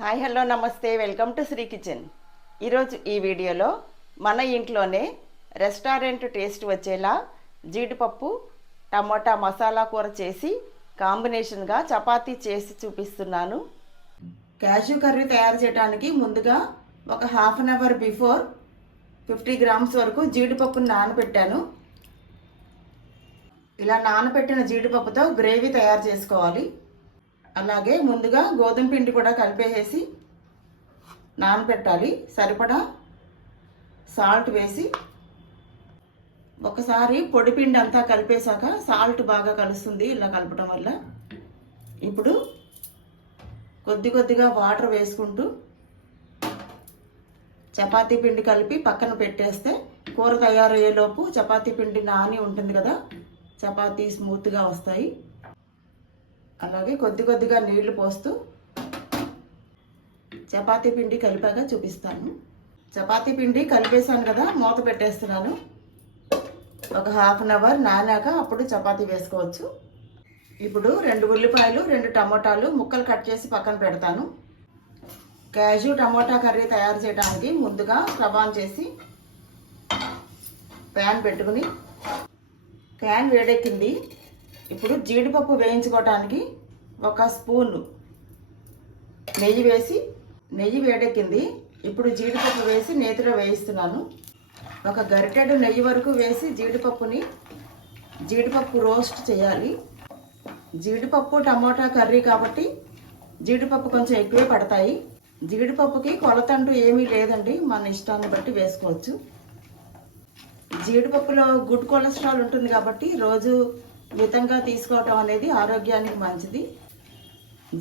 Hi hello నమస్తే, welcome to Shri kitchen. ఈరోజు ఈ వీడియోలో మన ఇంట్లోనే రెస్టారెంట్ టేస్ట్ వచ్చేలా జీడిపప్పు టమోటా మసాలా కూర చేసి కాంబినేషన్గా చపాతీ చేసి చూపిస్తున్నాను. క్యాష్యూ కర్రీ తయారు చేయడానికి ముందుగా ఒక half an hour before 50 grams వరకు జీడిపప్పును నానబెట్టాను. ఇలా నానబెట్టిన జీడిపప్పుతో గ్రేవీ తయారు చేసుకోవాలి. అలాగే ముందుగా గోధుమ పిండి కూడా కలిపేసి నానబెట్టాలి. సరిపడా సాల్ట్ వేసి ఒకసారి పొడి పిండి అంతా కలిపేశాక సాల్ట్ బాగా కలుస్తుంది ఇలా కలపడం వల్ల. ఇప్పుడు కొద్ది కొద్దిగా వాటర్ వేసుకుంటూ చపాతీ పిండి కలిపి పక్కన పెట్టేస్తే కూర తయారయ్యేలోపు చపాతీ పిండి నాని ఉంటుంది కదా, చపాతీ స్మూత్గా వస్తాయి. అలాగే కొద్ది కొద్దిగా నీళ్లు పోస్తూ చపాతీ పిండి కలిపాక చూపిస్తాను. చపాతీ పిండి కలిపేసాను కదా, మూత పెట్టేస్తున్నాను. ఒక హాఫ్ అన్ అవర్ నానాక అప్పుడు చపాతీ వేసుకోవచ్చు. ఇప్పుడు 2 ఉల్లిపాయలు 2 టమోటాలు ముక్కలు కట్ చేసి పక్కన పెడతాను. క్యాష్యూ టమోటా కర్రీ తయారు చేయడానికి ముందుగా స్టవ్ ఆన్ చేసి ప్యాన్ పెట్టుకుని ప్యాన్ వేడెక్కింది. ఇప్పుడు జీడిపప్పు వేయించుకోవటానికి ఒక స్పూన్ నెయ్యి వేసి, నెయ్యి వేడెక్కింది. ఇప్పుడు జీడిపప్పు వేసి నేతిలో వేయిస్తున్నాను. ఒక గరిటెడు నెయ్యి వరకు వేసి జీడిపప్పు రోస్ట్ చేయాలి. జీడిపప్పు టమోటా కర్రీ కాబట్టి జీడిపప్పు కొంచెం ఎక్కువే పడతాయి. జీడిపప్పుకి కొలతంటూ ఏమీ లేదండి, మన ఇష్టాన్ని బట్టి వేసుకోవచ్చు. జీడిపప్పులో గుడ్ కొలెస్ట్రాల్ ఉంటుంది కాబట్టి రోజు మితంగా తీసుకోవటం అనేది ఆరోగ్యానికి మంచిది.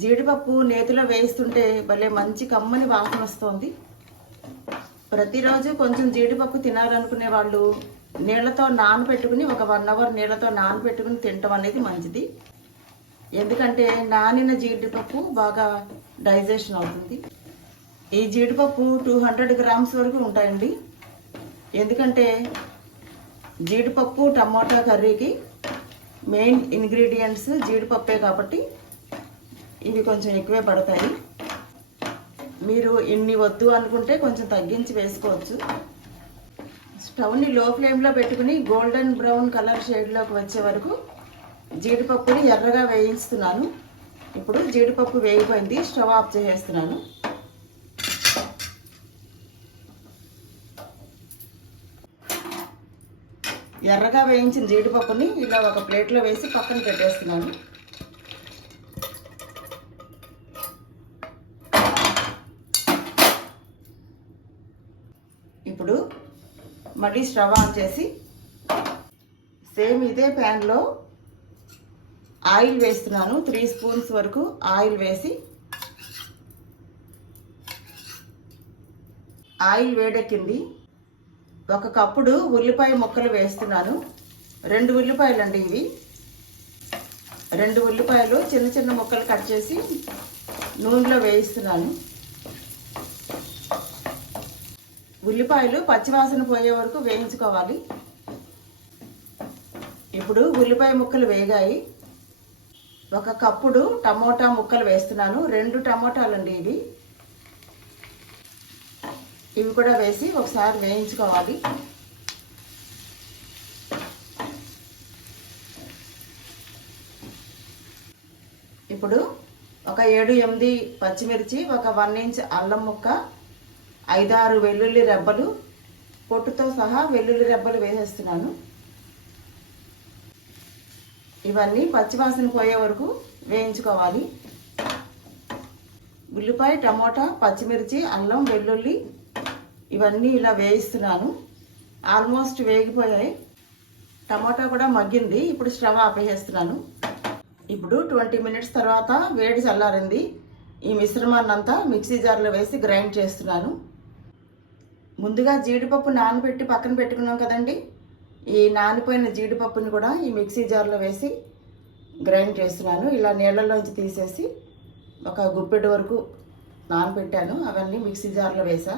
జీడిపప్పు నేతిలో వేయిస్తుంటే భలే మంచి కమ్మని వాసన వస్తుంది. ప్రతిరోజు కొంచెం జీడిపప్పు తినాలనుకునే వాళ్ళు నీళ్ళతో నానబెట్టుకుని ఒక 1 అవర్ నీళ్ళతో నానబెట్టుకుని తినటం అనేది మంచిది. ఎందుకంటే నానిన జీడిపప్పు బాగా డైజెషన్ అవుతుంది. ఈ జీడిపప్పు 200 గ్రామ్స్ వరకు ఉంటాయండి. ఎందుకంటే జీడిపప్పు టమోటా కర్రీకి మెయిన్ ఇంగ్రీడియంట్స్ జీడిపప్పే కాబట్టి ఇవి కొంచెం ఎక్కువే పడతాయి. మీరు ఇన్ని వద్దు అనుకుంటే కొంచెం తగ్గించి వేసుకోవచ్చు. స్టవ్ని లో ఫ్లేమ్లో పెట్టుకుని గోల్డెన్ బ్రౌన్ కలర్ షేడ్లోకి వచ్చే వరకు జీడిపప్పుని ఎర్రగా వేయిస్తున్నాను. ఇప్పుడు జీడిపప్పు వేగిపోయింది, స్టవ్ ఆఫ్ చేసేస్తున్నాను. ఎర్రగా వేయించిన జీడిపప్పుని ఇలా ఒక ప్లేట్లో వేసి పక్కన పెట్టేస్తున్నాను. ఇప్పుడు మళ్ళీ స్టవ్ ఆన్ చేసి సేమ్ ఇదే ప్యాన్లో ఆయిల్ వేస్తున్నాను. 3 స్పూన్స్ వరకు ఆయిల్ వేసి ఆయిల్ వేడెక్కింది. 1 కప్పుడు ఉల్లిపాయ ముక్కలు వేస్తున్నాను. 2 ఉల్లిపాయలు అండి ఇవి. 2 ఉల్లిపాయలు చిన్న చిన్న ముక్కలు కట్ చేసి నూనెలో వేయిస్తున్నాను. ఉల్లిపాయలు పచ్చివాసన పోయే వరకు వేయించుకోవాలి. ఇప్పుడు ఉల్లిపాయ ముక్కలు వేగాయి. 1 కప్పుడు టమోటా ముక్కలు వేస్తున్నాను. 2 టమోటాలు అండి ఇవి. ఇవి కూడా వేసి ఒకసారి వేయించుకోవాలి. ఇప్పుడు ఒక 7-8 పచ్చిమిర్చి, ఒక 1 ఇంచ్ అల్లం ముక్క, 5-6 వెల్లుల్లి రెబ్బలు, పొట్టుతో సహా వెల్లుల్లి రెబ్బలు వేసేస్తున్నాను. ఇవన్నీ పచ్చివాసన పోయే వరకు వేయించుకోవాలి. ఉల్లిపాయ, టమోటా, పచ్చిమిర్చి, అల్లం, వెల్లుల్లి ఇవన్నీ ఇలా వేయిస్తున్నాను. ఆల్మోస్ట్ వేగిపోయాయి. టమాటా కూడా మగ్గింది. ఇప్పుడు స్టవ్ ఆపేసేస్తున్నాను. ఇప్పుడు 20 మినిట్స్ తర్వాత వేడి చల్లారింది. ఈ మిశ్రమాన్ని అంతా మిక్సీ జార్లో వేసి గ్రైండ్ చేస్తున్నాను. ముందుగా జీడిపప్పు నానబెట్టి పక్కన పెట్టుకున్నాం కదండి, ఈ నానిపోయిన జీడిపప్పుని కూడా ఈ మిక్సీ జార్లో వేసి గ్రైండ్ చేస్తున్నాను. ఇలా నీళ్ళలోంచి తీసేసి ఒక గుప్పెడు వరకు నానబెట్టాను, అవన్నీ మిక్సీ జార్లో వేసా.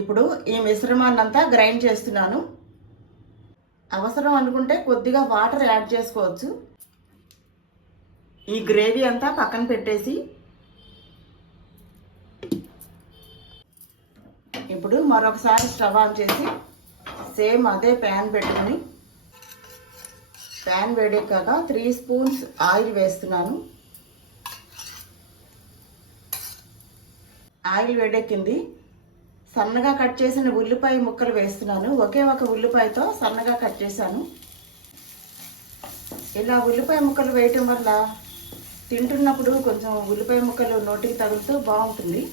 ఇప్పుడు ఈ మిశ్రమాన్ని అంతా గ్రైండ్ చేస్తున్నాను. అవసరం అనుకుంటే కొద్దిగా వాటర్ యాడ్ చేసుకోవచ్చు. ఈ గ్రేవీ అంతా పక్కన పెట్టేసి ఇప్పుడు మరొకసారి స్టవ్ ఆన్ చేసి సేమ్ అదే ప్యాన్ పెట్టుకొని ప్యాన్ వేడెక్కాక 3 స్పూన్స్ ఆయిల్ వేస్తున్నాను. ఆయిల్ వేడెక్కింది. సన్నగా కట్ చేసిన ఉల్లిపాయ ముక్కలు వేస్తున్నాను. ఒకే ఒక ఉల్లిపాయతో సన్నగా కట్ చేశాను. ఇలా ఉల్లిపాయ ముక్కలు వేయటం వల్ల తింటున్నప్పుడు కొంచెం ఉల్లిపాయ ముక్కలు నోటికి తగులుతూ బాగుంటుంది.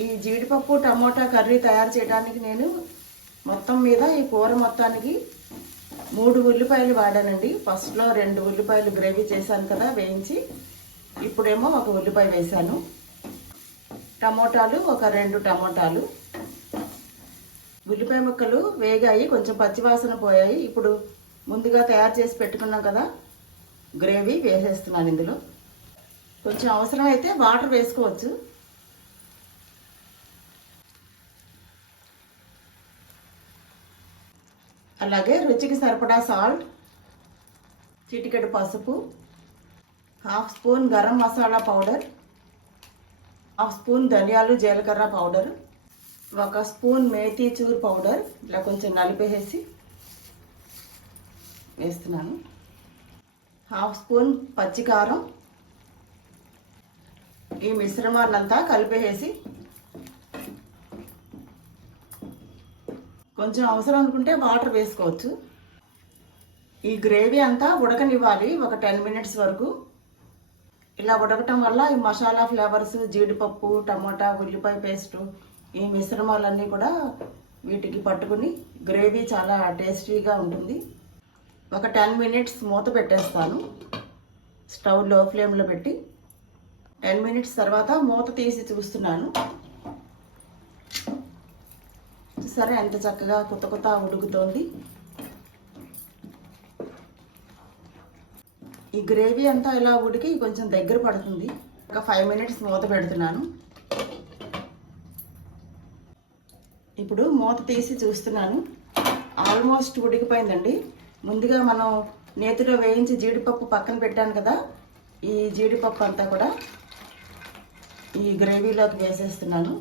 ఈ జీడిపప్పు టమోటా కర్రీ తయారు చేయడానికి నేను మొత్తం మీద ఈ కూర మొత్తానికి 3 ఉల్లిపాయలు వాడానండి. ఫస్ట్లో 2 ఉల్లిపాయలు గ్రేవీ చేశాను కదా వేయించి, ఇప్పుడేమో 1 ఉల్లిపాయ వేశాను. టమోటాలు ఒక 2 టమోటాలు. ఉల్లిపాయ ముక్కలు వేగాయి, కొంచెం పచ్చివాసన పోయాయి. ఇప్పుడు ముందుగా తయారు చేసి పెట్టుకున్నాం కదా గ్రేవీ వేసేస్తున్నాను. ఇందులో కొంచెం అవసరమైతే వాటర్ వేసుకోవచ్చు. అలాగే రుచికి సరిపడా సాల్ట్, చిటికెడు పసుపు, 1/2 spoon garam masala powder, 1/2 spoon ధనియాలు జీలకర్ర పౌడర్, 1 స్పూన్ మేతి చూర్ పౌడర్. ఇలా కొంచెం నలిపేసి వేస్తున్నాను. 1/2 స్పూన్ పచ్చికారం. ఈ మిశ్రమాన్నంతా కలిపేసి కొంచెం అవసరం అనుకుంటే వాటర్ వేసుకోవచ్చు. ఈ గ్రేవీ అంతా ఉడకనివ్వాలి ఒక 10 మినిట్స్ వరకు. ఇలా ఉడకటం వల్ల ఈ మసాలా ఫ్లేవర్స్, జీడిపప్పు, టమోటా, ఉల్లిపాయ పేస్టు, ఈ మిశ్రమాలన్నీ కూడా వీటికి పట్టుకుని గ్రేవీ చాలా టేస్టీగా ఉంటుంది. ఒక 10 మినిట్స్ మూత పెట్టేస్తాను. స్టవ్ లో ఫ్లేమ్లో పెట్టి 10 మినిట్స్ తర్వాత మూత తీసి చూస్తున్నాను. సరే, ఎంత చక్కగా కొత్త ఉడుకుతోంది. ఈ గ్రేవీ అంతా ఇలా ఉడికి కొంచెం దగ్గర పడుతుంది. ఒక 5 మినిట్స్ మూత పెడుతున్నాను. ఇప్పుడు మూత తీసి చూస్తున్నాను. ఆల్మోస్ట్ ఉడికిపోయిందండి. ముందుగా మనం నేతిలో వేయించి జీడిపప్పు పక్కన పెట్టాను కదా, ఈ జీడిపప్పు అంతా కూడా ఈ గ్రేవీలోకి వేసేస్తున్నాను.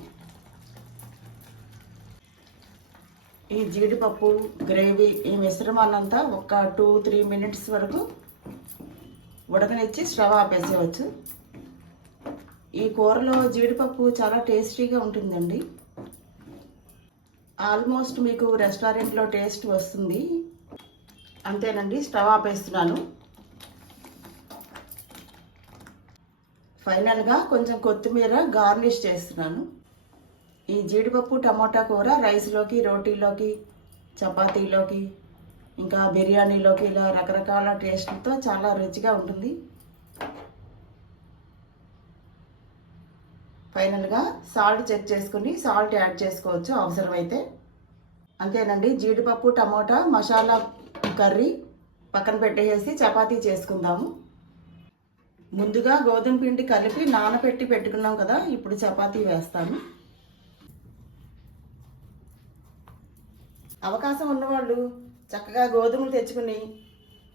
ఈ జీడిపప్పు, గ్రేవీ, ఈ మిశ్రమాన్నంతా ఒక 2-3 మినిట్స్ వరకు ఉడకనిచ్చి స్టవ్ ఆపేసేయవచ్చు. ఈ కూరలో జీడిపప్పు చాలా టేస్టీగా ఉంటుందండి. ఆల్మోస్ట్ మీకు రెస్టారెంట్లో టేస్ట్ వస్తుంది. అంతేనండి, స్టవ్ ఆపేస్తున్నాను. ఫైనల్గా కొంచెం కొత్తిమీర గార్నిష్ చేస్తున్నాను. ఈ జీడిపప్పు టమోటా కూర రైస్లోకి, రోటీలోకి, చపాతీలోకి, ఇంకా బిర్యానీలోకి ఇలా రకరకాల టేస్ట్లతో చాలా రుచిగా ఉంటుంది. ఫైనల్గా సాల్ట్ చెక్ చేసుకుని సాల్ట్ యాడ్ చేసుకోవచ్చు అవసరమైతే. అంతేనండి, జీడిపప్పు టమోటా మసాలా కర్రీ పక్కన పెట్టేసి చపాతీ చేసుకుందాము. ముందుగా గోధుమ పిండి కలిపి నానబెట్టి పెట్టుకున్నాం కదా, ఇప్పుడు చపాతీ వేస్తాను. అవకాశం ఉన్నవాళ్ళు చక్కగా గోధుమలు తెచ్చుకుని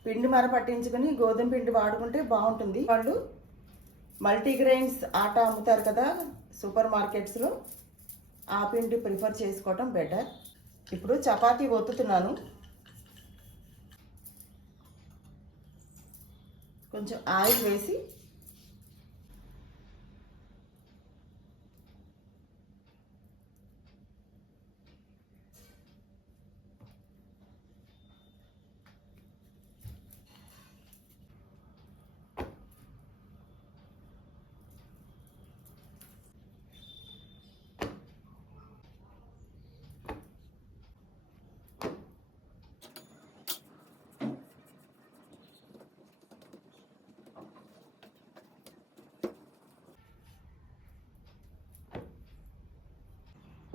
పిండి మర పట్టించుకుని గోధుమ పిండి వాడుకుంటే బాగుంటుంది. వాళ్ళు మల్టీగ్రెయిన్స్ ఆటా అమ్ముతారు కదా సూపర్ మార్కెట్స్లో, ఆ పిండి ప్రిఫర్ చేసుకోవటం బెటర్. ఇప్పుడు చపాతీ ఒత్తుతున్నాను. కొంచెం ఆయిల్ వేసి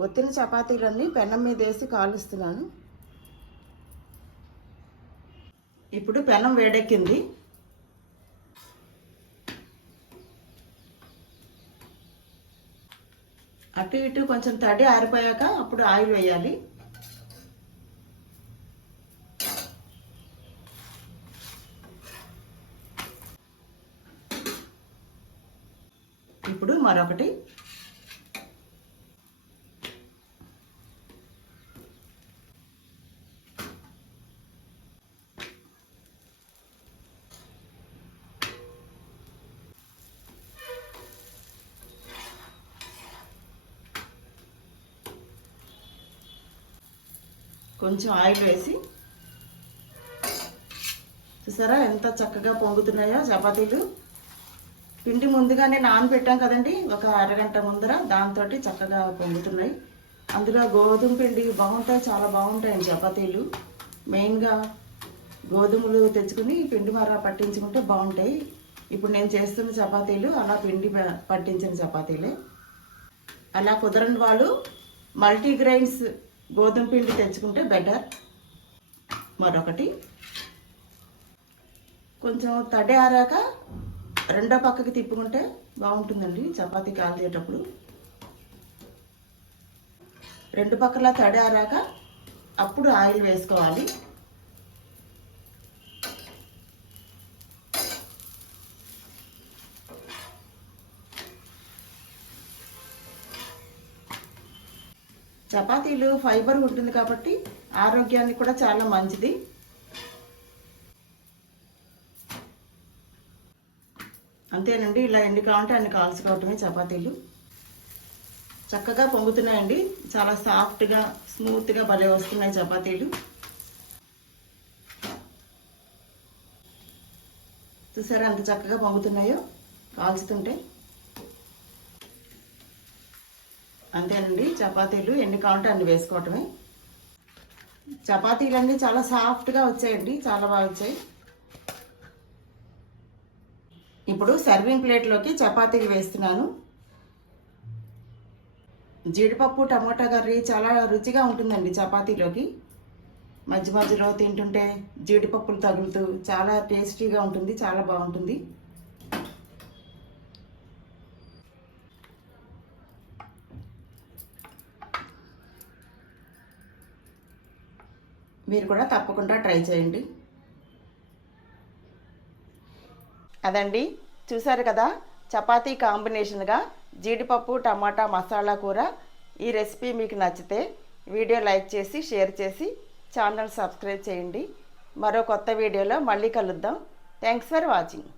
ఒత్తిన చపాతీలన్నీ పెనం మీద వేసి కాలుస్తున్నాను. ఇప్పుడు పెనం వేడెక్కింది. అటు ఇటు కొంచెం తడి ఆరిపోయాక అప్పుడు ఆయిల్ వేయాలి. ఇప్పుడు మరొకటి కొంచెం ఆయిల్ వేసి, చూసారా ఎంత చక్కగా పొంగుతున్నాయో చపాతీలు. పిండి ముందుగానే నానబెట్టాం కదండి, ఒక అరగంట ముందర, దాంతో చక్కగా పొంగుతున్నాయి. అందులో గోధుమ పిండి బాగుంటాయి, చాలా బాగుంటాయండి చపాతీలు. మెయిన్గా గోధుమలు తెచ్చుకుని పిండి మర పట్టించుకుంటే బాగుంటాయి. ఇప్పుడు నేను చేస్తున్న చపాతీలు అలా పిండి పట్టించిన చపాతీలే. అలా కుదరని వాళ్ళు మల్టీగ్రెయిన్స్ గోధుమ పిండి తెచ్చుకుంటే బెటర్. మరొకటి, కొంచెం తడి ఆరాక రెండో పక్కకి తిప్పుకుంటే బాగుంటుందండి చపాతీ కాల్చేటప్పుడు. రెండు పక్కల తడి ఆరాక అప్పుడు ఆయిల్ వేసుకోవాలి. చపాతీలు ఫైబర్ ఉంటుంది కాబట్టి ఆరోగ్యానికి కూడా చాలా మంచిది. అంతేనండి, ఇలా ఎన్ని కావాలంటే అన్ని కాల్చుకోవటమే చపాతీలు. చక్కగా పొంగుతున్నాయండి, చాలా సాఫ్ట్గా స్మూత్గా భలే వస్తున్నాయి చపాతీలు. చూసారా ఎంత చక్కగా పొంగుతున్నాయో కాల్చుతుంటే. అంతేనండి, చపాతీలు ఎన్ని కావాలంటే అన్ని వేసుకోవటమే. చపాతీలన్నీ చాలా సాఫ్ట్గా వచ్చాయండి, చాలా బాగా వచ్చాయి. ఇప్పుడు సర్వింగ్ ప్లేట్లోకి చపాతీలు వేస్తున్నాను. జీడిపప్పు టమోటా కర్రీ చాలా రుచిగా ఉంటుందండి చపాతీలోకి. మధ్య మధ్యలో తింటుంటే జీడిపప్పులు తగులుతూ చాలా టేస్టీగా ఉంటుంది, చాలా బాగుంటుంది. మీరు కూడా తప్పకుండా ట్రై చేయండి. అదండి, చూసారు కదా, చపాతీ కాంబినేషన్గా జీడిపప్పు టమాటా మసాలా కూర. ఈ రెసిపీ మీకు నచ్చితే వీడియో లైక్ చేసి షేర్ చేసి ఛానల్ సబ్స్క్రైబ్ చేయండి. మరో కొత్త వీడియోలో మళ్ళీ కలుద్దాం. Thanks for watching.